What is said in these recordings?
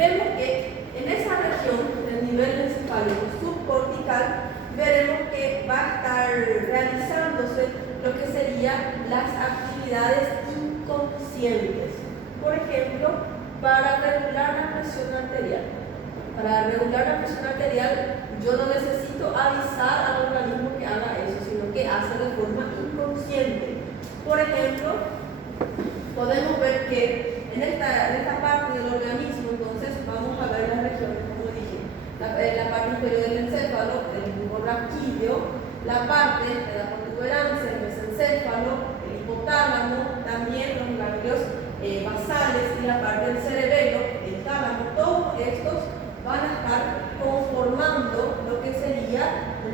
vemos que en esa región del nivel encefálico subcortical veremos que va a estar realizándose lo que serían las actividades inconscientes. Por ejemplo, para regular la presión arterial. Para regular la presión arterial, yo no necesito avisar al organismo que haga eso, sino que hace de forma inconsciente. Por ejemplo, podemos ver que en esta parte del organismo, entonces vamos a ver las regiones, como dije, la parte inferior del encéfalo, el bulbo raquídeo, la parte de la protuberancia, el mesencéfalo, el hipotálamo, también los ganglios basales y la parte del cerebelo, el tálamo. Todos estos van a estar conformando lo que sería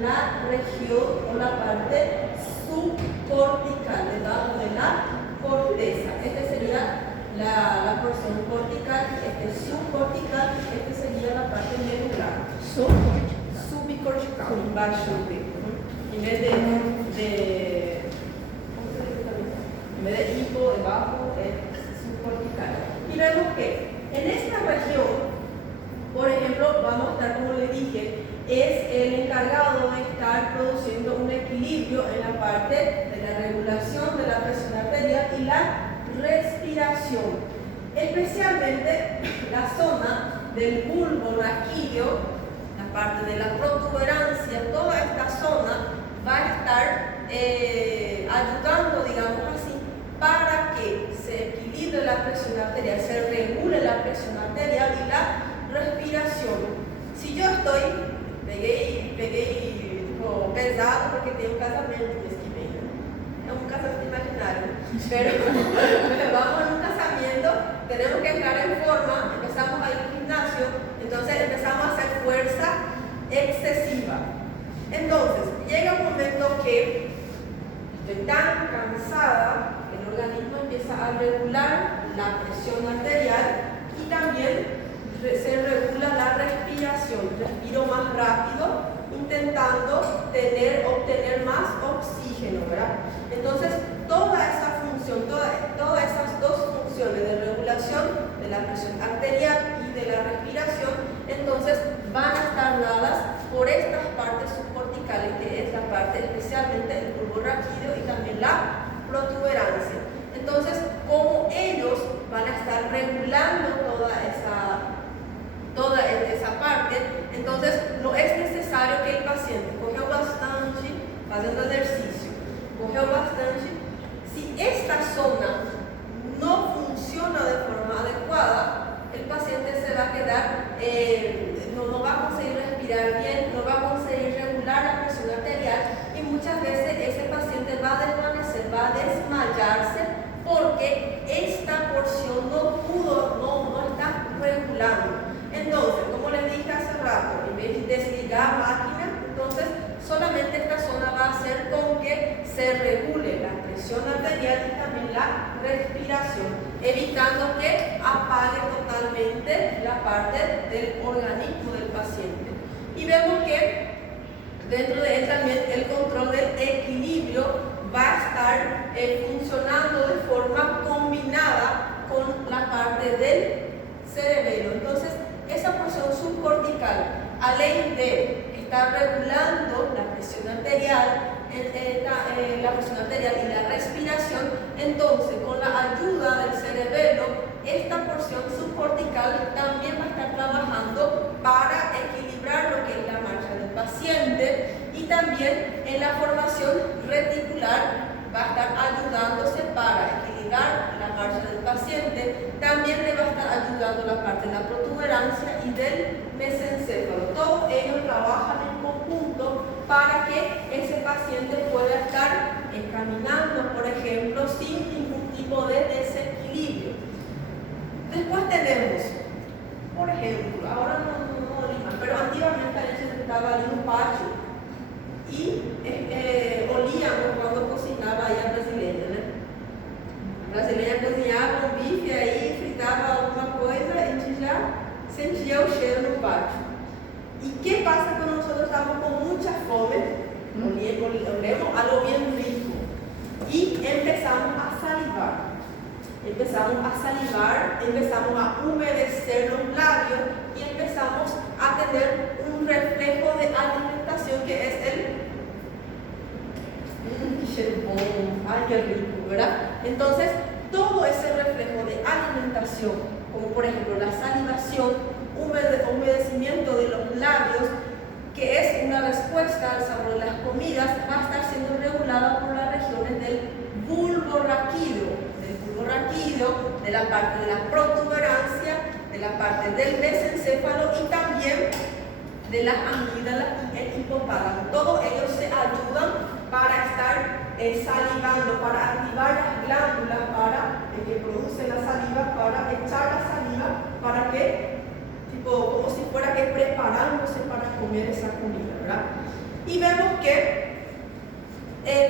la región o la parte subcortical, debajo de la corteza. Este sería la porción cortical, este subcortical, este sería la parte medular. Subicortical, embaixo en vez de hipo, debajo, es subcortical. Y vemos que en esta región, por ejemplo, vamos a estar, como le dije, es el encargado de estar produciendo un equilibrio en la parte de la regulación de la presión arterial y la respiración. Especialmente la zona del bulbo raquídeo, la parte de la protuberancia, toda esta zona va a estar ayudando, digamos así, para que se equilibre la presión arterial, se regule la presión arterial y la respiración. Si yo estoy, pegué pesado porque tengo un casamiento mes que vem, es un casamiento imaginario, pero vamos a un casamiento, tenemos que entrar en forma, empezamos a ir al gimnasio, entonces empezamos a hacer fuerza excesiva. Entonces llega un momento que estoy tan cansada, el organismo empieza a regular la presión arterial y también se regula la respiración. Respiro más rápido, intentando obtener más oxígeno, ¿verdad? Entonces, toda esa función, todas esas dos funciones de regulación de la presión arterial y de la respiración, entonces van a estar dadas por estas partes subcorticales, que es la parte especialmente del bulbo raquídeo y también la protuberancia. Entonces, como ellos van a estar regulando toda esa parte, entonces no es necesario que el paciente coja bastante haciendo ejercicio, si esta zona no funciona de forma adecuada, el paciente se va a quedar, no va a conseguir respirar bien, no va a conseguir regular la presión arterial y muchas veces ese paciente va a desvanecer, va a desmayarse porque esta porción no está regulando. Entonces, como les dije hace rato, en vez de desligar máquina, entonces solamente esta zona va a hacer con que se regule la presión arterial y también la respiración, evitando que apague totalmente la parte del organismo del paciente. Y vemos que dentro de él también el control del equilibrio va a estar funcionando de forma combinada con la parte del cerebelo. Entonces, esa porción subcortical, além de estar regulando la presión arterial y la respiración, entonces con la ayuda del cerebelo, esta porción subcortical también va a estar trabajando para equilibrar lo que es la marcha del paciente y también en la formación reticular va a estar ayudándose para equilibrar la marcha del paciente. También le va a estar ayudando la parte de la protuberancia y del mesencéfalo. Todos ellos trabajan en conjunto para que ese paciente pueda estar caminando, por ejemplo, sin ningún tipo de desequilibrio. Después tenemos, por ejemplo, ahora no olima, pero antiguamente a veces estaba en un patio y olíamos cuando cocinaba ahí a brasileña, né? A brasileña cozinhava um bife aí, fritava alguma coisa e a gente já sentia o cheiro no pátio. ¿Y qué pasa cuando nosotros estamos con mucha fome? Olemos a lo bien rico y empezamos a salivar. empezamos a salivar, empezamos a humedecer los labios y empezamos a tener un reflejo de alimentación que es el ay, qué rico, ¿verdad? Entonces, todo ese reflejo de alimentación, como por ejemplo la salivación, humedecimiento de los labios, que es una respuesta al sabor de las comidas, va a estar siendo regulada por las regiones del bulbo raquídeo, de la parte de la protuberancia, de la parte del mesencéfalo y también de las amígdalas y el hipotálamo. Todos ellos se ayudan para estar salivando, para activar las glándulas que producen la saliva, para echar la saliva, para que, como si fuera que preparándose para comer esa comida, ¿verdad? Y vemos que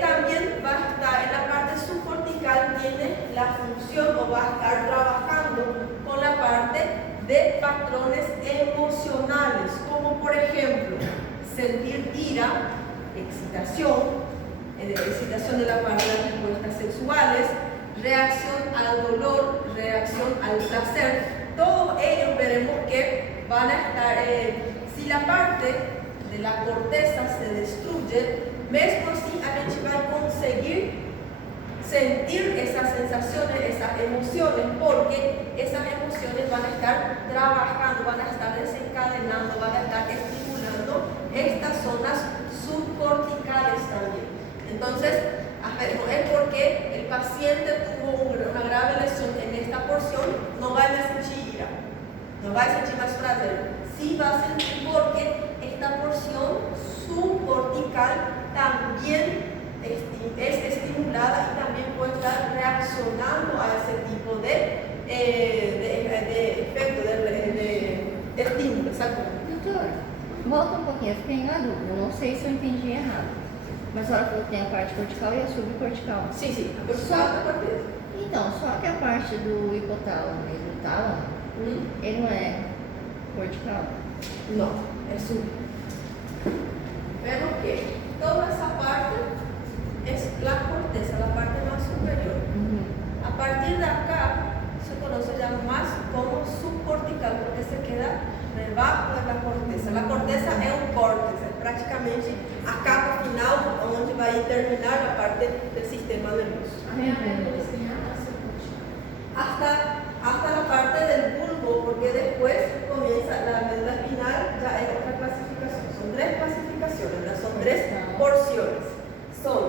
también va a estar en la parte subcortical, tiene la función o va a estar trabajando con la parte de patrones emocionales, como por ejemplo, sentir ira, excitación de la parte de las respuestas sexuales, reacción al dolor, reacción al placer. Todos ellos veremos que van a estar, si la parte de la corteza se destruye, mesmo así a gente va a conseguir sentir esas sensaciones, esas emociones, porque esas emociones van a estar trabajando, van a estar desencadenando, van a estar estimulando estas zonas subcorticales también. Entonces, no es porque el paciente tuvo una grave lesión en esta porción, no va a sentir ira, no va a sentir más placer. Sí va a sentir porque esta porción subcortical también es estimulada y también puede estar reaccionando a ese tipo de efecto, de estímulo. Doutor, volta um pouquinho, eu fiquei na dúvida, eu não sei se eu entendi errado. Mas a senhora falou que tem a parte cortical e a subcortical. Sim, a cortical é a corteza. Então, só que a parte do hipotálamo e do tálamo, ele não é cortical? Não, é sub. Vemos que toda essa parte es la corteza, la parte más superior. A partir de acá se conoce ya más como subcortical porque se queda debajo de la corteza. La corteza es un córtex, es prácticamente a capa final onde vai terminar la parte del sistema nervioso. Hasta la parte del bulbo, porque después comienza la médula espinal, ya es otra clasificación. Son tres clasificaciones, ¿verdad? Son tres porciones. Son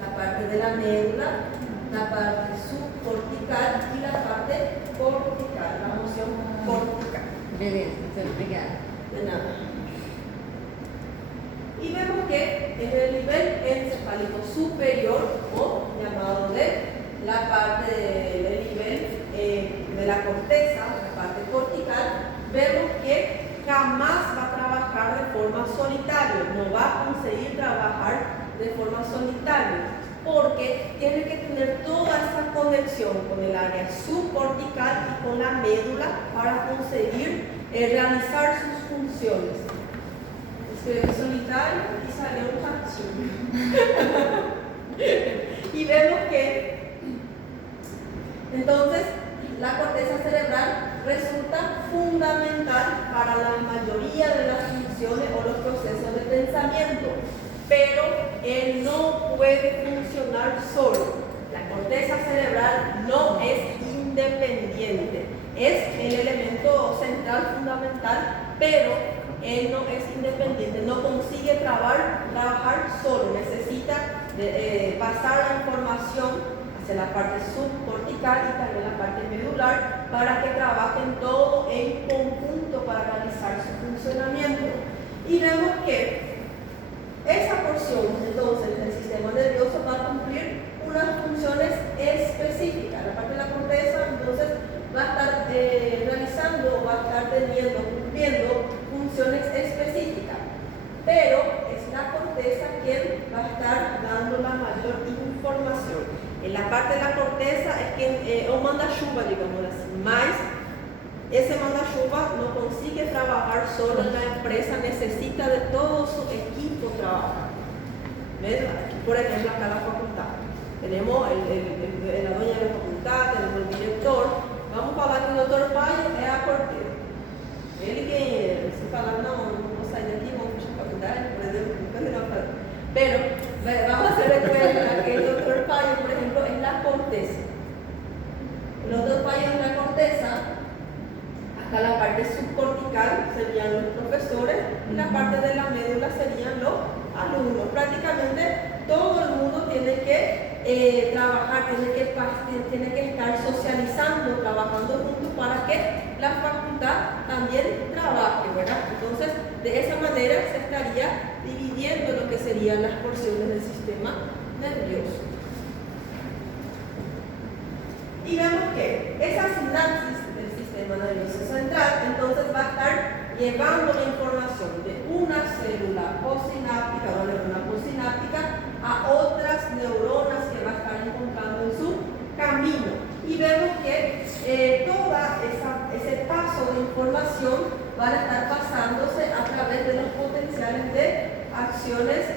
la parte de la médula, la parte subcortical y la parte cortical, la moción cortical. Beleza, muito obrigada. De nada. Y vemos que en el nivel encefálico superior, o llamado de la parte del nivel de la corteza, la parte cortical, vemos que jamás va a trabajar de forma solitaria, no va a conseguir trabajar de forma solitaria, porque tiene que tener toda esa conexión con el área subcortical y con la médula para conseguir realizar sus funciones. Escribe solitario y sale un cachín. Y vemos que entonces la corteza cerebral resulta fundamental para la mayoría de las funciones o los procesos de pensamiento, pero él no puede funcionar solo. La corteza cerebral no es independiente, es el elemento central fundamental, pero él no es independiente, no consigue trabajar solo, necesita pasar la información hacia la parte subcortical y también la parte medular para que trabajen todo en conjunto para realizar su funcionamiento. Y vemos que esa porción entonces del sistema nervioso va a cumplir unas funciones específicas. La parte de la corteza entonces va a estar realizando, va a estar cumpliendo funciones específicas, pero es la corteza quien va a estar dando la mayor información. En la parte de la corteza es quien o manda-chuva, digamos así, mas ese manda-chuva no consigue trabajar solo en la empresa, necesita de todo su equipo trabajar. ¿Ves? Aquí, por ejemplo, acá en la facultad tenemos la dueña de la facultad, facultad, tenemos el director. Vamos a hablar que o Dr. Paio é a porteira. Ele quem é? Se falar, não vou sair daqui, vamos fechar a faculdade, por exemplo, nunca não fazer. Pero vamos a hacer de cuenta que el Dr. Paio, por ejemplo, es la corteza. El Dr. Paio es la corteza. Acá la parte subcortical serían los profesores y la parte de la médula serían los alumnos. Prácticamente todo el mundo tiene que trabajar, tiene que estar socializando, trabajando juntos para que la facultad también trabaje, ¿verdad? Entonces, de esa manera se estaría dividiendo lo que serían las porciones del sistema nervioso. Y vemos que esa sinapsis del sistema nervioso central entonces va a estar llevando la información de una célula postsináptica o neurona postsináptica a otras neuronas que va a estar encontrando en su camino. Y vemos que todo ese paso de información van a estar pasándose a través de los potenciales de acciones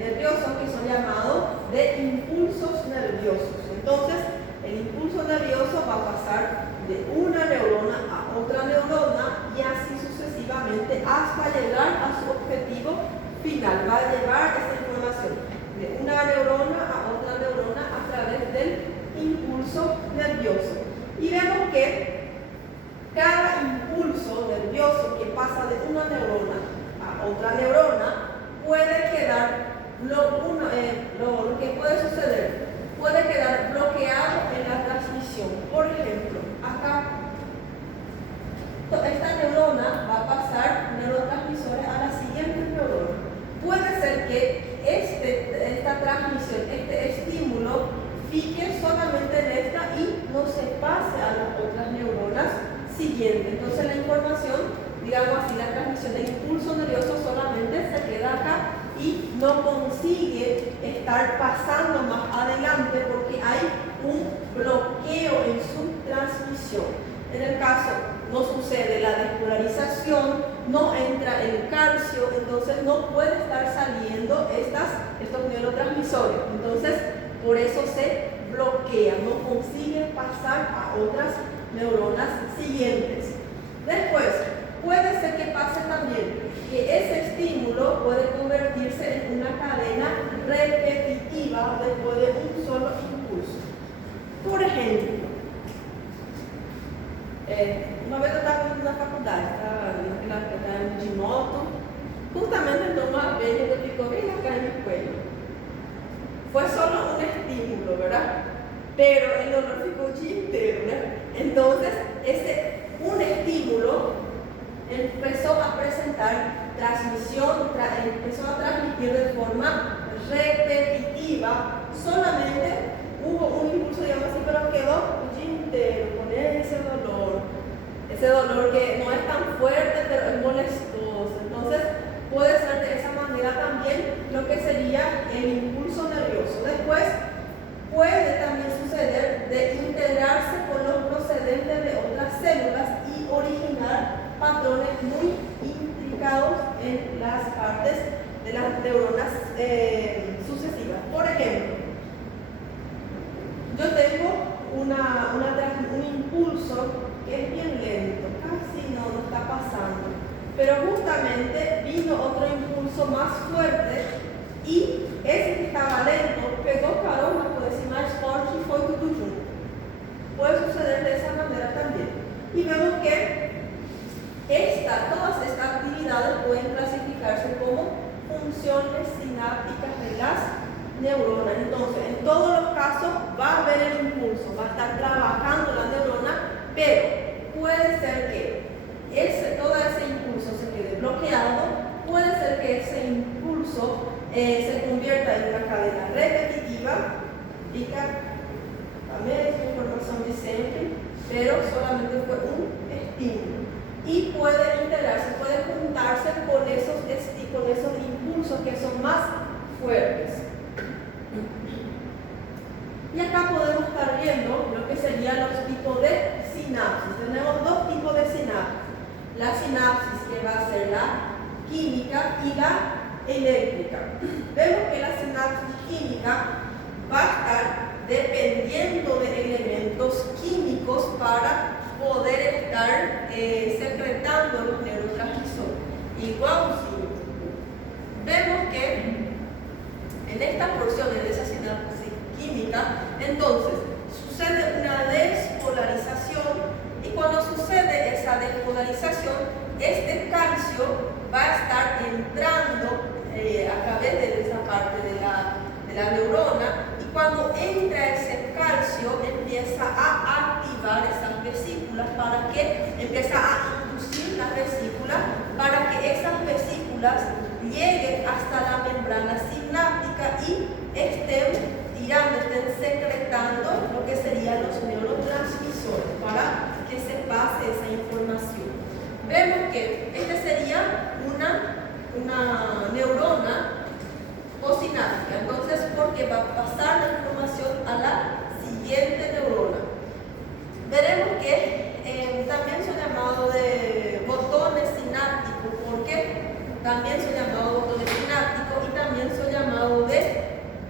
nerviosas que son llamados de impulsos nerviosos. Entonces, el impulso nervioso va a pasar de una neurona a otra neurona y así sucesivamente hasta llegar a su objetivo final. Va a llevar esa información de una neurona a otra neurona a través del impulso nervioso. Y vemos que cada impulso nervioso que pasa de una neurona a otra neurona puede quedar, lo que puede suceder, puede quedar bloqueado en la transmisión. Por ejemplo, acá, esta neurona va a pasar neurotransmisores a la siguiente neurona. Puede ser que esta transmisión, este estímulo, fique solamente en esta y no se pase a las otras neuronas siguientes. Entonces la información, digamos así, la transmisión del impulso nervioso solamente se queda acá y no consigue estar pasando más adelante porque hay un bloqueo en su transmisión. En el caso no sucede la despolarización, no entra el calcio, entonces no puede estar saliendo estos neurotransmisores. Entonces, por eso se bloquea, no consigue pasar a otras neuronas siguientes. Después, puede ser que pase también que ese estímulo puede convertirse en una cadena repetitiva después de un solo impulso. Por ejemplo, uma vez eu estava na faculdade, estava de moto, justamente entrou uma abelha que ficou bem na cara do cuello. Fue solo un estímulo, ¿verdad? Pero el dolor ficó el día entero, ¿verdad? Entonces, un estímulo empezó a presentar transmisión, empezó a transmitir de forma repetitiva. Solamente hubo un impulso, digamos así, pero quedó el día entero con ese dolor que no es tan fuerte, pero es molestoso. Entonces, puede ser de esa manera también lo que sería el impulso nervioso. Después, puede también suceder de integrarse con los procedentes de otras células y originar patrones muy intricados en las partes de las neuronas sucesivas. Por ejemplo, yo tengo un impulso que es bien lento, casi no está pasando, pero justamente vino otro impulso más fuerte y ese que estaba lento pegó carona por decir más forte y fue todo junto. Puede suceder de esa manera también. Y vemos que todas estas actividades pueden clasificarse como funciones sinápticas de las neuronas. Entonces, en todos los casos va a haber el impulso, va a estar trabajando la neurona, pero puede ser que todo ese impulso se quede bloqueado, puede ser que ese impulso se convierta en una cadena repetitiva, fica a mesma información de siempre, pero solamente fue un estímulo. Y puede integrarse, puede juntarse con esos impulsos que son más fuertes. Y acá podemos estar viendo lo que serían los tipos de sinapsis. Tenemos dos tipos de sinapsis. La sinapsis que va a ser la química y la eléctrica. Vemos que la sinapsis química va a estar dependiendo del elemento para poder estar secretando los neurotransmisores. Igual, si vemos que en estas porciones de esa sinapsis química, entonces sucede una despolarización, y cuando sucede esa despolarización, este calcio va a estar entrando a través de esa parte de la neurona, y cuando entra ese calcio empieza a activar esas vesículas empieza a inducir las vesículas para que esas vesículas lleguen hasta la membrana sináptica y estén secretando lo que serían los neurotransmisores para que se pase esa información. Vemos que esta sería una neurona posináptica, entonces porque va a pasar la información a la siguiente neurona. Veremos que también son llamados de botones sinápticos, porque también son llamados botones sinápticos y también son llamados de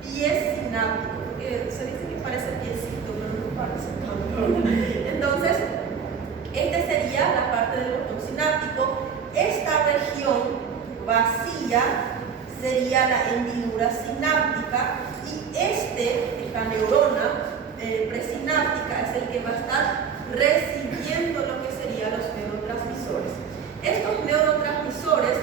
pies sinápticos, porque se dice que parece piecito, pero no parece tanto. Entonces, esta sería la parte del botón sináptico. Esta región vacía sería la hendidura sináptica, y esta neurona presináptica es el que va a estar recibiendo lo que serían los neurotransmisores. Estos neurotransmisores,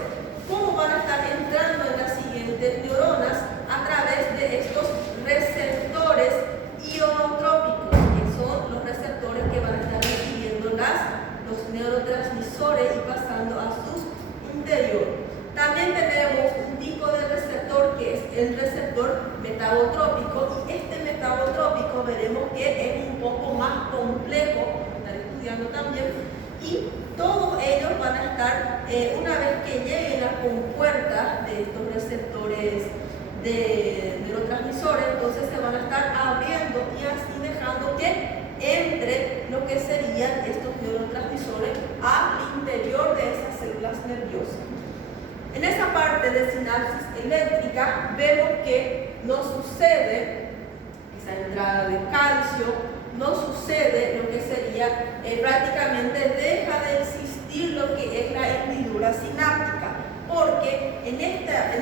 ¿cómo van a estar entrando en las siguientes neuronas? A través de estos receptores ionotrópicos, que son los receptores que van a estar recibiendo los neurotransmisores y pasando a su interior. También tenemos un tipo de receptor que es el receptor metabotrópico, y este metabotrópico veremos que es un poco más complejo, estar estudiando también, y todos ellos van a estar, una vez que lleguen a las compuertas de estos receptores de neurotransmisores, entonces se van a estar abriendo y así dejando que entre lo que serían estos neurotransmisores al interior de esas células nerviosas. En esa parte de sinapsis eléctrica vemos que no sucede esa entrada de calcio, no sucede lo que sería, prácticamente deja de existir lo que es la hendidura sináptica, porque en esta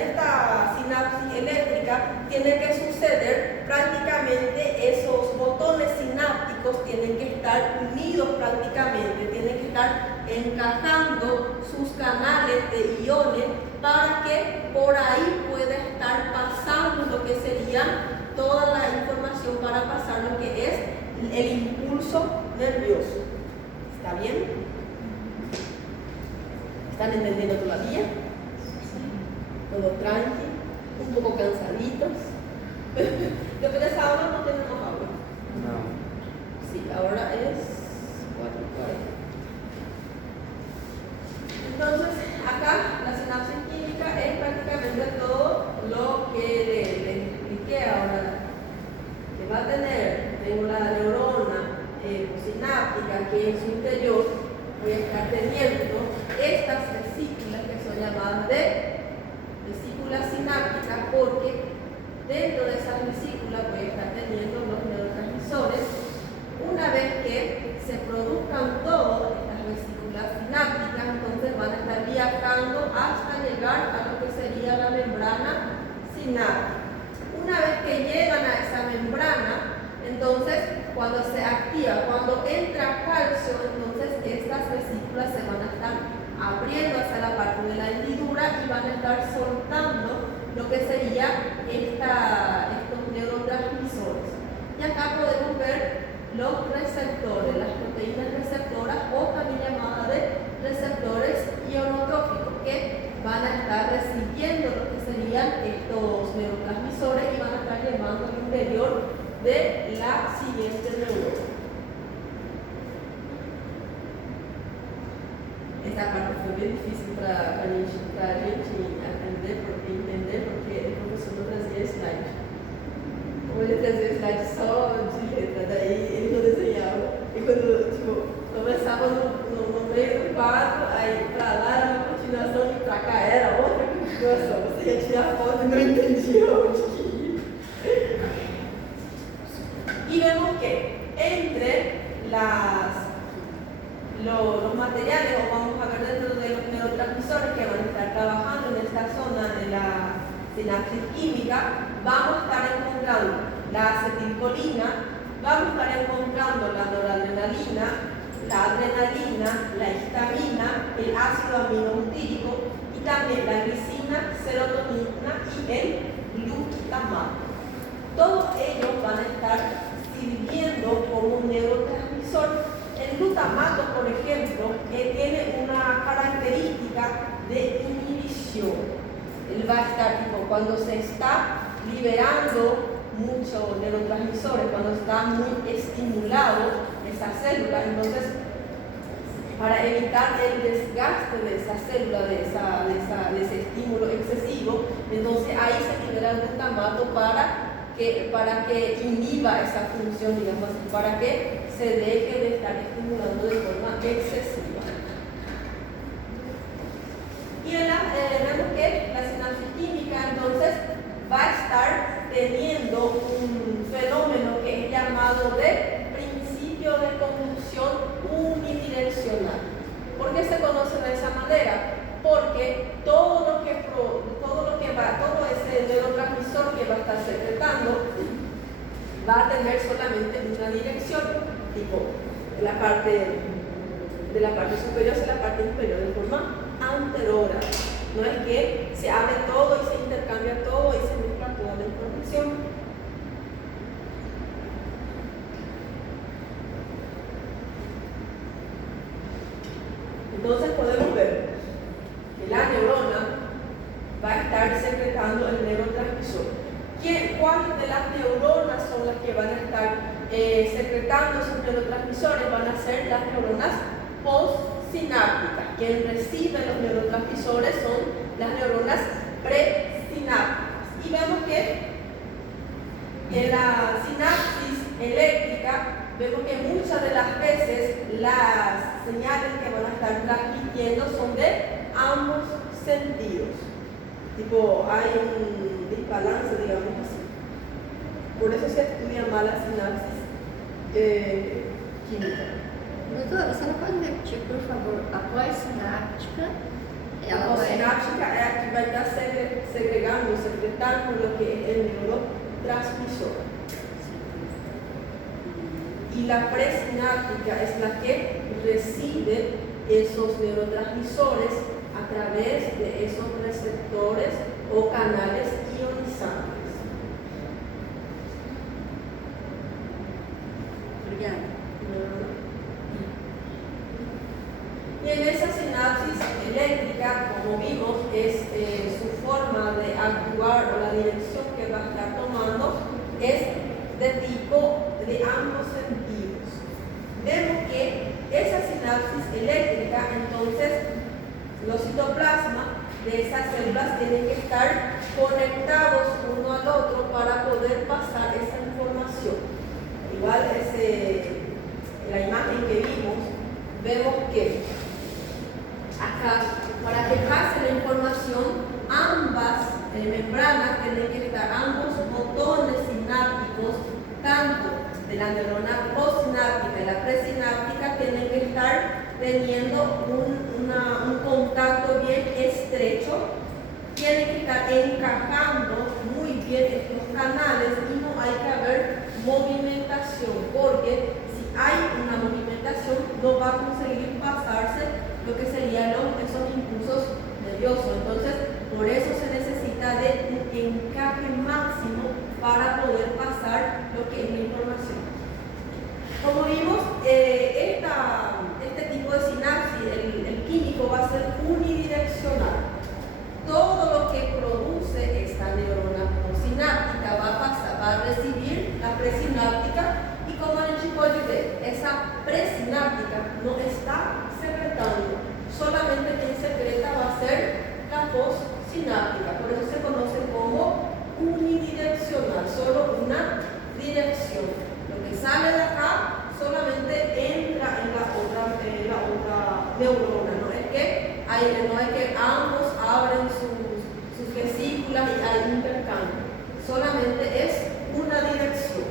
sinapsis eléctrica tiene que suceder prácticamente esos botones sinápticos tienen que estar unidos prácticamente, tienen que estar encajando sus canales de iones para que por ahí pueda estar pasando lo que sería toda la información para pasar lo que es el impulso nervioso. ¿Está bien? ¿Están entendiendo todavía? Todo tranqui, un poco cansaditos. Después de esa hora no tenemos agua. No. Sí, ahora es 4:40. Entonces, acá la sinapsis química es prácticamente todo lo que le expliqué ahora. Que va a tener, tengo la neurona sináptica que en su interior voy a estar teniendo estas vesículas que son llamadas de vesículas sinápticas, porque dentro de esas vesículas voy a estar teniendo los neurotransmisores. Una vez que se produzcan todas estas vesículas sinápticas, entonces van a estar viajando hasta llegar a lo que sería la membrana sináptica. Una vez que llegan a esa membrana, entonces cuando se activa, cuando entra calcio, entonces estas vesículas se van a estar abriendo hacia la parte de la hendidura y van a estar soltando lo que sería estos neurotransmisores. Y acá podemos ver los receptores, las proteínas receptoras, o también llamadas de receptores ionotrópicos, que van a estar recibiendo lo que serían estos neurotransmisores y van a estar llevando al interior de la siguiente neurona. Esa parte fue bien difícil para a gente entender, porque el professor não trazia slide. Ou ele trazia slide só de letra, daí ele não desenhava. E quando começava no meio do quadro, aí pra lá era uma continuação e pra cá era outra continuação. Você ia tirar foto e não entendia onde que ia. Y vemos que entre las los materiales, o vamos a ver dentro de los neurotransmisores que van a estar trabajando en esta zona de la sinapsis química, vamos a estar encontrando la acetilcolina, vamos a estar encontrando la noradrenalina, la adrenalina, la histamina, el ácido aminobutírico y también la glicina, serotonina y el glutamato. Todos ellos van a estar sirviendo como un neurotransmisor. El glutamato, por ejemplo, tiene una característica de inhibición. Él va a estar tipo cuando se está liberando muchos neurotransmisores, cuando está muy estimulado esa célula, entonces para evitar el desgaste de esa célula, de ese estímulo excesivo, entonces ahí se libera el glutamato para que inhiba esa función, digamos así, para que se deje de estar estimulando de forma excesiva. Y vemos que la sinapsis química entonces va a estar teniendo un fenómeno que es llamado de principio de conducción unidireccional. ¿Por qué se conoce de esa manera? Porque todo ese neurotransmisor que va a estar secretando va a tener solamente una dirección, tipo de la parte superior hacia la parte inferior, de forma anterior. No es que se abre todo y se intercambia todo y se mezcla toda la información. Entonces podemos ver que la neurona va a estar secretando el neurotransmisor. ¿Cuáles de las neuronas son las que van a estar secretando esos neurotransmisores? Van a ser las neuronas postsinápticas. Quien recibe los neurotransmisores son las neuronas presinápticas. Y vemos que en la sinapsis eléctrica, vemos que muchas de las veces las señales que van a estar transmitiendo son de ambos sentidos. Tipo, hay un desbalance, digamos así. Por eso se estudia mal la sinapsis química. Doutora, você não pode repetir, por favor, a pós-sináptica? La postsináptica es la que va a estar secretando lo que es el neurotransmisor. Y la presináptica es la que recibe esos neurotransmisores a través de esos receptores o canales ionizantes. Obrigada. Y en esa sinapsis eléctrica, como vimos, es su forma de actuar o la dirección que va a estar tomando es de tipo de ambos sentidos. Vemos que esa sinapsis eléctrica, entonces, los citoplasmas de esas células tienen que estar conectados uno al otro para poder pasar esa información. Igual la imagen que vimos, vemos que acá, para que pase la información, ambas membranas tienen que estar, ambos botones sinápticos, tanto de la neurona postsináptica y la presináptica, tienen que estar teniendo un contacto bien estrecho, tienen que estar encajando muy bien estos canales y no hay que haber movimentación, porque si hay una movimentación no va a conseguir pasarse lo que serían esos impulsos nerviosos. Entonces, por eso se necesita de un encaje máximo para poder pasar lo que es la información. Como vimos, este tipo de sinapsis, el químico, va a ser unidireccional. Todo lo que produce esta neurona postsináptica va a recibir la presináptica, y como a gente pode ver, esa presináptica no está secretando, solamente quien secreta va a ser la postsináptica. Por eso se conoce como unidireccional, solo una dirección. Lo que sale de acá solamente entra en la otra neurona. No es que ambos abren sus vesículas y hay intercambio. Solamente es una dirección.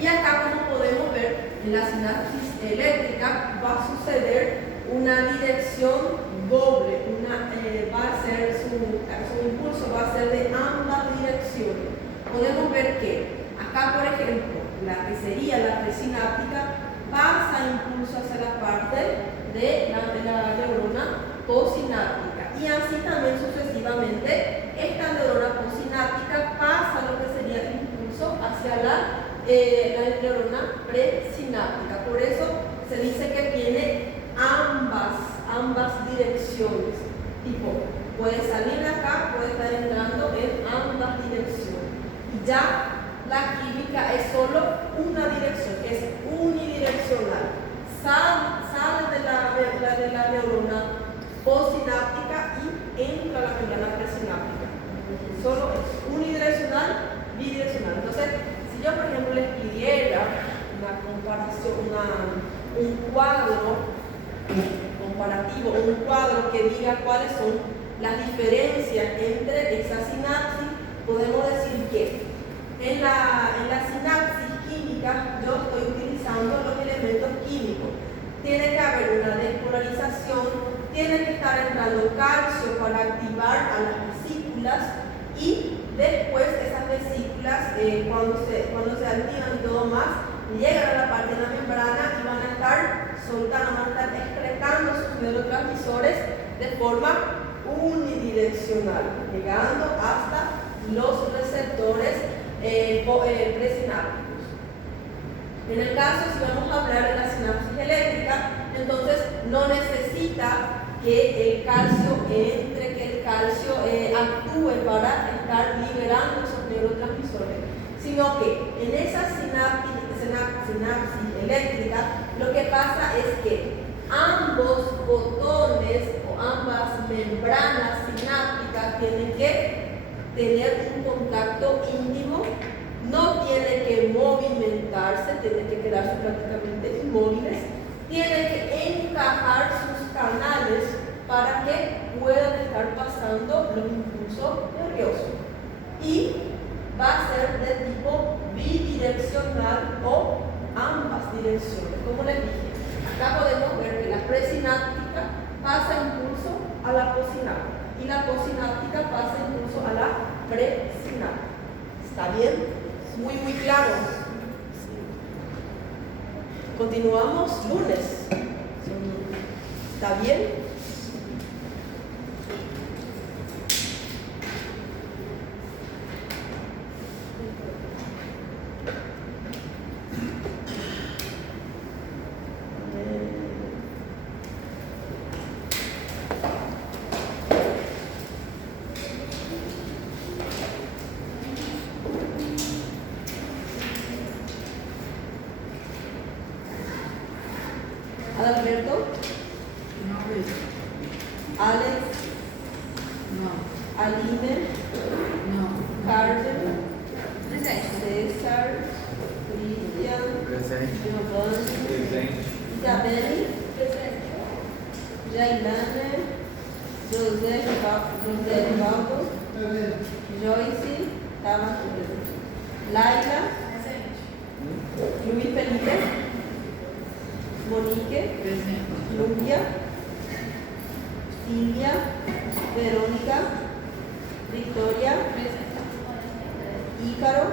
Y acá, como podemos ver, en la sinapsis eléctrica va a suceder una dirección doble, va a ser su impulso va a ser de ambas direcciones. Podemos ver que acá, por ejemplo, la que sería la presináptica pasa impulso hacia la parte de la neurona posináptica, y así también sucesivamente esta neurona posináptica pasa lo que sería el impulso hacia la neurona presináptica. Por eso se dice que tiene ambas direcciones. Tipo, puede salir de acá, puede estar entrando en ambas direcciones. Y ya la química es solo una dirección, es unidireccional. Sale de la neurona posináptica y entra a la neurona presináptica. Solo es unidireccional, bidireccional. Entonces, si yo, por ejemplo, les pidiera una comparación, un cuadro comparativo, un cuadro que diga cuáles son las diferencias entre esa sinapsis, podemos decir que en la sinapsis química yo estoy utilizando los elementos químicos. Tiene que haber una despolarización, tiene que estar entrando calcio para activar a las vesículas, y después esas vesículas, cuando se activan y todo más, llegan a la parte de la membrana y van a estar soltando, van a estar excretando sus neurotransmisores de forma unidireccional, llegando hasta los receptores presinápticos. En el caso, si vamos a hablar de la sinapsis eléctrica, entonces no necesita que el calcio entre, que el calcio actúe para estar liberando esos neurotransmisores, sino que en esa sinapsis eléctrica lo que pasa es que ambos botones o ambas membranas sinápticas tienen que tener un contacto íntimo, no tiene que movimentarse, tienen que quedarse prácticamente inmóviles, tienen que encajar sus canales para que puedan estar pasando los impulsos nerviosos, y va a ser de tipo bidireccional o ambas direcciones. Como les dije, acá podemos ver que la presináptica pasa impulso a la posináptica y la posináptica pasa impulso a la presináptica. ¿Está bien? Muy claro. Continuamos lunes. ¿Está bien? Adalberto, Alex, Aline, Carmen, César, Cristian, Giovanni, Isabelle, Jailane, José Rivaldo, Joyce, Laila, Luis Felipe, Monique, Lumbia, Silvia, Verónica, Victoria, Ícaro,